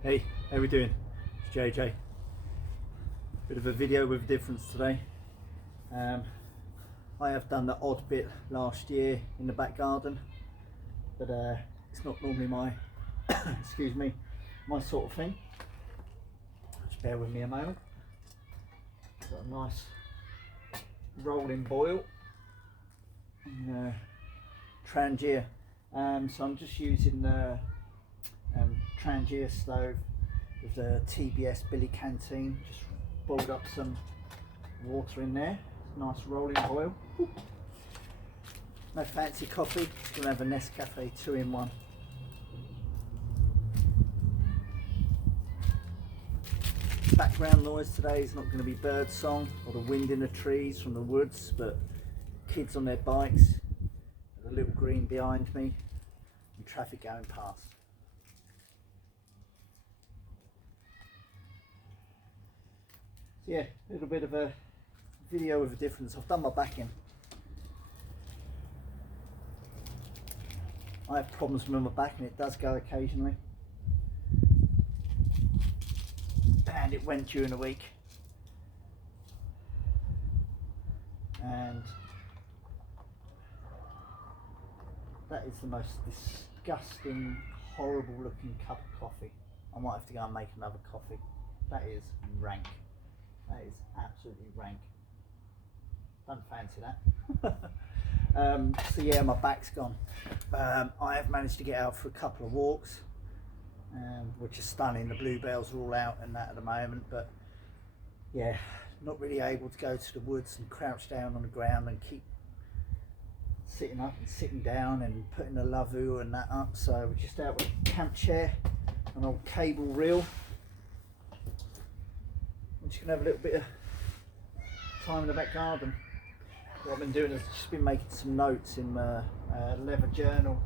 Hey, how we doing? It's JJ. Bit of a video with a difference today. I have done the odd bit last year in the back garden, but it's not normally my, excuse me, my sort of thing. Just bear with me a moment. Got a nice rolling boil, Trangia. So I'm just using the Trangia stove with the TBS Billy Canteen. Just boiled up some water in there. Nice rolling boil. No fancy coffee, just gonna have a Nescafe 2-in-1. Background noise today is not going to be bird song or the wind in the trees from the woods, but kids on their bikes, the little green behind me, and traffic going past. So yeah, a little bit of a video with a difference. I've done my backing. I have problems with my back and it does go occasionally. And it went during the week. And that is the most disgusting, horrible looking cup of coffee. I might have to go and make another coffee. That is rank. That is absolutely rank. Don't fancy that. So yeah, my back's gone. I have managed to get out for a couple of walks, which is stunning. The bluebells are all out and that at the moment, but yeah, not really able to go to the woods and crouch down on the ground and keep sitting up and sitting down and putting the lavoo and that up. So we're just out with a camp chair, an old cable reel. I'm just gonna have a little bit of time in the back garden. What I've been doing is just been making some notes in my leather journal.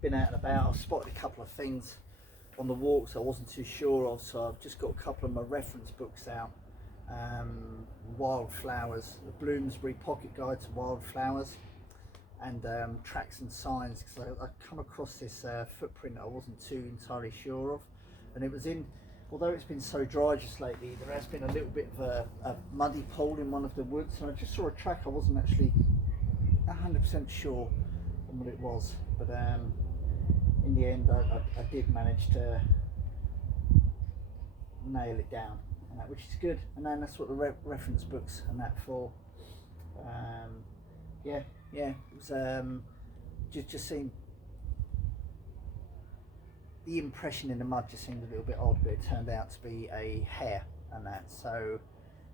Been out and about. I've spotted a couple of things on the walks I wasn't too sure of, so I've just got a couple of my reference books out. Wildflowers, the Bloomsbury Pocket Guide to Wildflowers, and Tracks and Signs, because I come across this footprint I wasn't too entirely sure of, and it was in, although it's been so dry just lately, there has been a little bit of a muddy pool in one of the woods, and I just saw a track I wasn't actually 100% sure on what it was, but in the end I did manage to nail it down, and that, which is good, and then that's what the reference books and that for. Yeah, it was just seemed, the impression in the mud just seemed a little bit odd, but it turned out to be a hare and that, so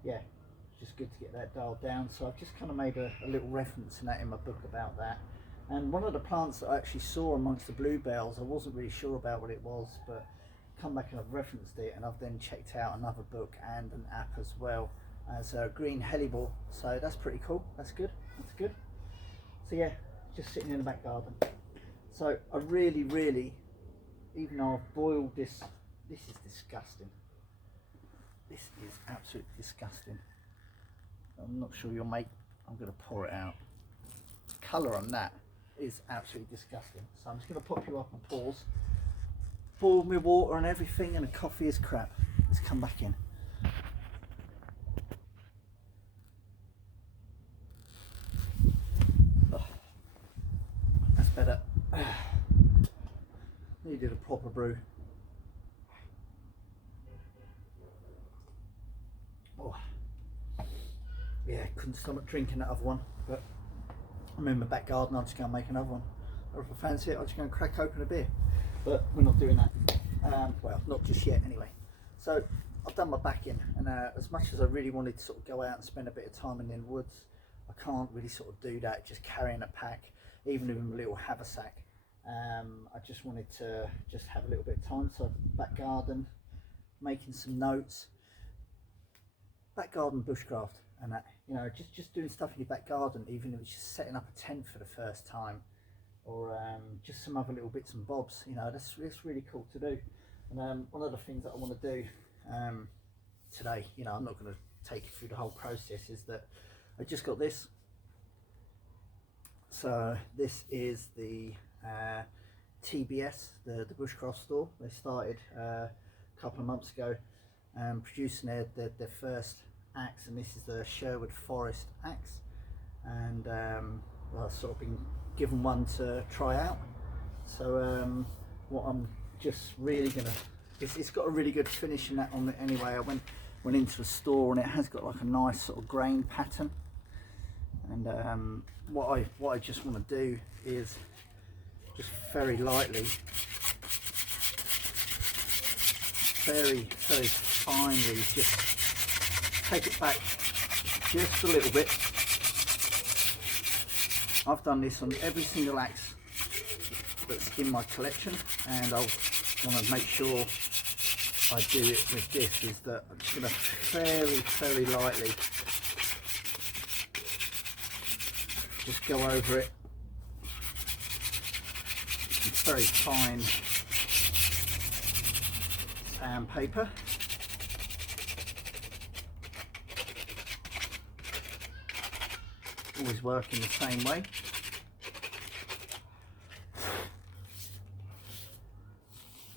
yeah, it's just good to get that dialed down. So I've just kind of made a little reference in that in my book about that. And one of the plants that I actually saw amongst the bluebells, I wasn't really sure about what it was, but come back and I've referenced it, and I've then checked out another book and an app as well as a green hellebore, so that's pretty cool. That's good. So yeah, just sitting in the back garden. So I really, even though I've boiled this is disgusting. This is absolutely disgusting. I'm not sure I'm going to pour it out. The colour on that is absolutely disgusting. So I'm just going to pop you up and pause. Boiled my water and everything, and the coffee is crap. Let's come back in. Oh, that's better. Needed a proper brew. Oh, yeah, couldn't stomach drinking that other one, but I'm in my back garden. I'm just going to make another one. Or if I fancy it, I'm just going to crack open a beer. But we're not doing that. Well, not just yet anyway. So I've done my backing, and as much as I really wanted to sort of go out and spend a bit of time in the woods, I can't really sort of do that just carrying a pack, even with a little haversack. I just wanted to just have a little bit of time. So back garden, making some notes, back garden bushcraft, and that, you know, just doing stuff in your back garden, even if it's just setting up a tent for the first time, or just some other little bits and bobs, you know, that's really cool to do. And one of the things that I want to do today, you know, I'm not going to take you through the whole process, is that I just got this. So this is the TBS, the Bushcraft store. They started a couple of months ago, producing their first axe, and this is the Sherwood Forest axe. And I've sort of been given one to try out. So what I'm just really gonna, it's got a really good finish in that on it anyway. I went into a store and it has got like a nice sort of grain pattern. And what I just want to do is just very lightly, very finely, just take it back just a little bit. I've done this on every single axe that's in my collection, and I want to make sure I do it with this, is that I'm just going to very lightly just go over it. It's very fine sandpaper. Always working the same way.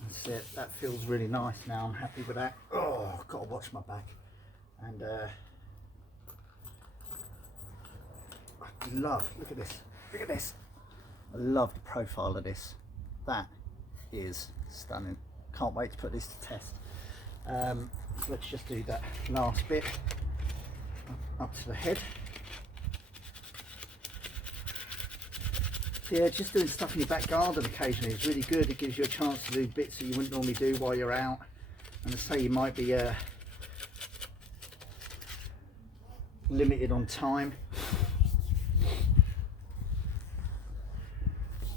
That's it. That feels really nice now. I'm happy with that. Oh, I've got to watch my back. And I love, look at this. Look at this. I love the profile of this. That is stunning. Can't wait to put this to test. So let's just do that last bit up to the head. Yeah, just doing stuff in your back garden occasionally is really good. It gives you a chance to do bits that you wouldn't normally do while you're out. And I say you might be limited on time.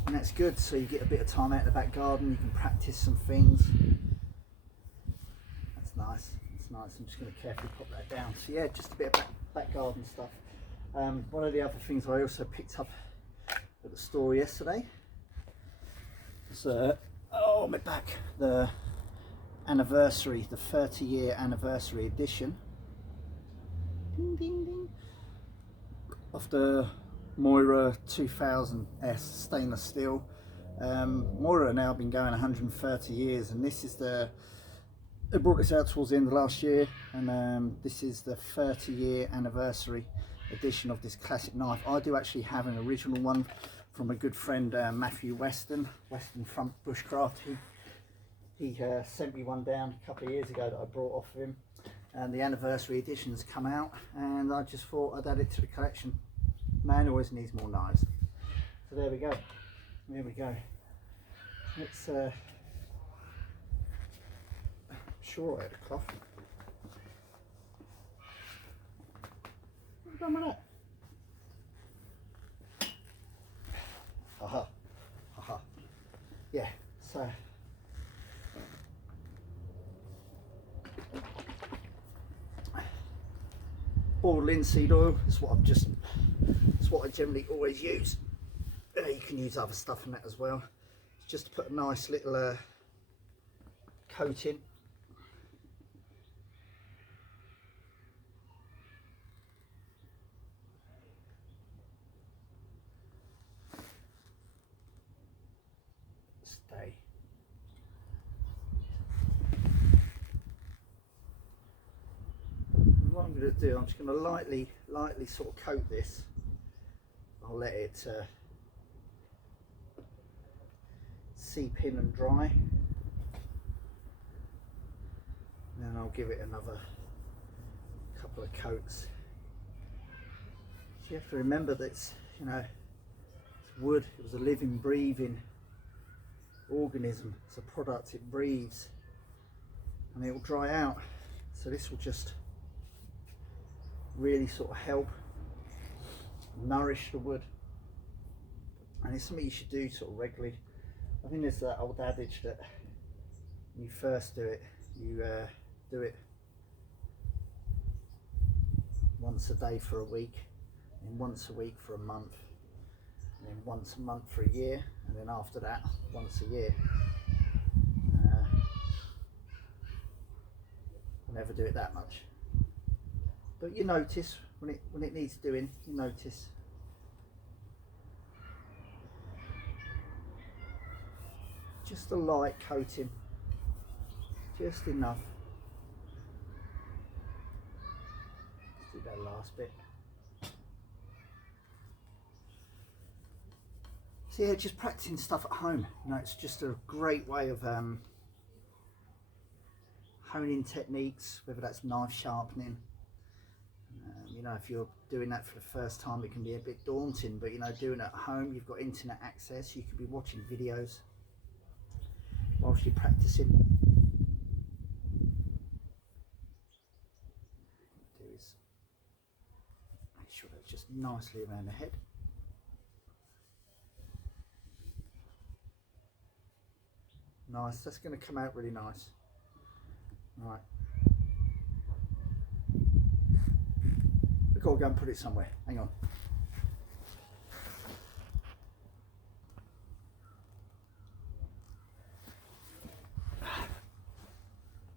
And that's good, so you get a bit of time out in the back garden, you can practice some things. That's nice, that's nice. I'm just going to carefully pop that down. So yeah, just a bit of back garden stuff. One of the other things I also picked up at the store yesterday was, oh my back, the anniversary, the 30-year anniversary edition. Ding ding ding. Of the Moira 2000S stainless steel. Moira now been going 130 years, and this is they brought this out towards the end of last year, and this is the 30-year anniversary edition of this classic knife. I do actually have an original one from a good friend, Matthew Weston from Bushcraft. He sent me one down a couple of years ago that I brought off of him, and the anniversary edition's come out, and I just thought I'd add it to the collection. Man always needs more knives. So there we go. There we go. Let's sure I had a cloth. What have I done with that? Aha. Aha. Yeah, so boiled linseed oil is what it's what I generally always use. You can use other stuff in that as well. It's just to put a nice little coating. Stay. And what I'm going to do, I'm just going to lightly sort of coat this. I'll let it seep in and dry. Then I'll give it another couple of coats. So you have to remember that it's, you know, it's wood. It was a living, breathing organism. It's a product, it breathes, and it will dry out. So this will just really sort of help nourish the wood, and it's something you should do sort of regularly. I think there's that old adage that when you first do it, you do it once a day for a week, and once a week for a month, and then once a month for a year, and then after that once a year. Never do it that much, but you notice when it needs doing. You notice. just a light coating, just enough. Let's do that last bit. So yeah, just practicing stuff at home. You know, it's just a great way of honing techniques, whether that's knife sharpening. You know, if you're doing that for the first time, it can be a bit daunting, but you know, doing it at home, you've got internet access, you could be watching videos whilst you're practicing. Do is make sure that's just nicely around the head. Nice, that's going to come out really nice. Right. We've got to go and put it somewhere. Hang on.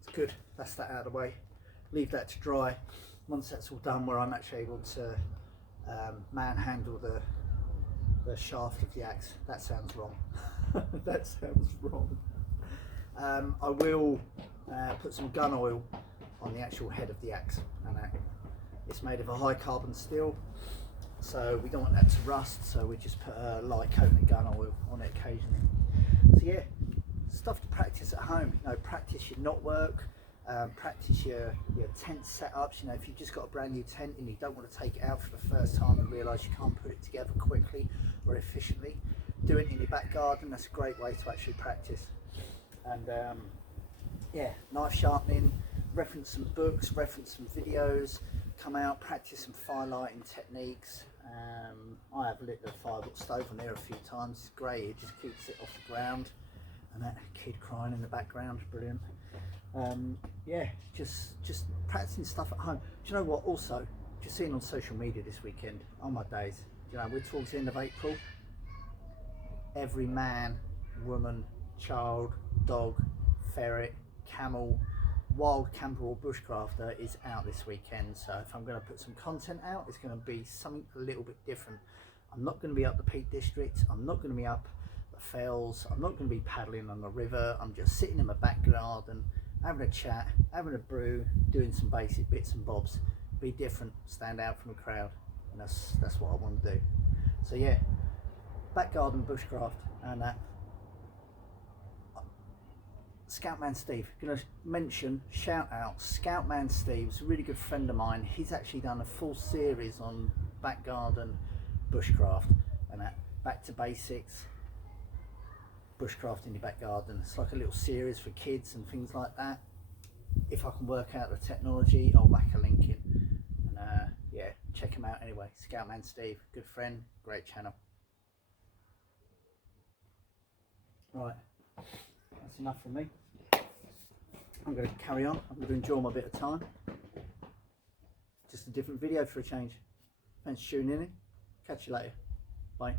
It's good. That's that out of the way. Leave that to dry. Once that's all done, where I'm actually able to manhandle the shaft of the axe. That sounds wrong. That sounds wrong. I will put some gun oil on the actual head of the axe, and it's made of a high carbon steel, so we don't want that to rust, so we just put a light coat of gun oil on it occasionally. So yeah, stuff to practice at home. You know, practice your knot work, practice your tent setups. You know, if you've just got a brand new tent and you don't want to take it out for the first time and realise you can't put it together quickly or efficiently, do it in your back garden. That's a great way to actually practice. And yeah, knife sharpening, reference some books, reference some videos, come out, practice some firelighting techniques. I have lit the firewood stove on there a few times. It's great, it just keeps it off the ground. And that kid crying in the background, brilliant. Yeah, just practicing stuff at home. Do you know what, also, just seeing on social media this weekend, oh my days, you know, we're towards the end of April. Every man, woman, child, dog, ferret, camel, wild camper or bushcrafter is out this weekend. So if I'm going to put some content out, it's going to be something a little bit different. I'm not going to be up the Peak District, I'm not going to be up the fells, I'm not going to be paddling on the river. I'm just sitting in my back garden, having a chat, having a brew, doing some basic bits and bobs. Be different, stand out from the crowd, and that's what I want to do. So yeah, back garden bushcraft, and Scoutman Steve, going to mention, shout out Scoutman Steve's a really good friend of mine. He's actually done a full series on back garden bushcraft, and that back to basics, bushcraft in your back garden. It's like a little series for kids and things like that. If I can work out the technology, I'll whack a link in, and yeah, check him out anyway. Scoutman Steve, good friend, great channel. Right, that's enough from me. I'm going to carry on. I'm going to enjoy my bit of time. Just a different video for a change. Thanks for tuning in. Catch you later. Bye.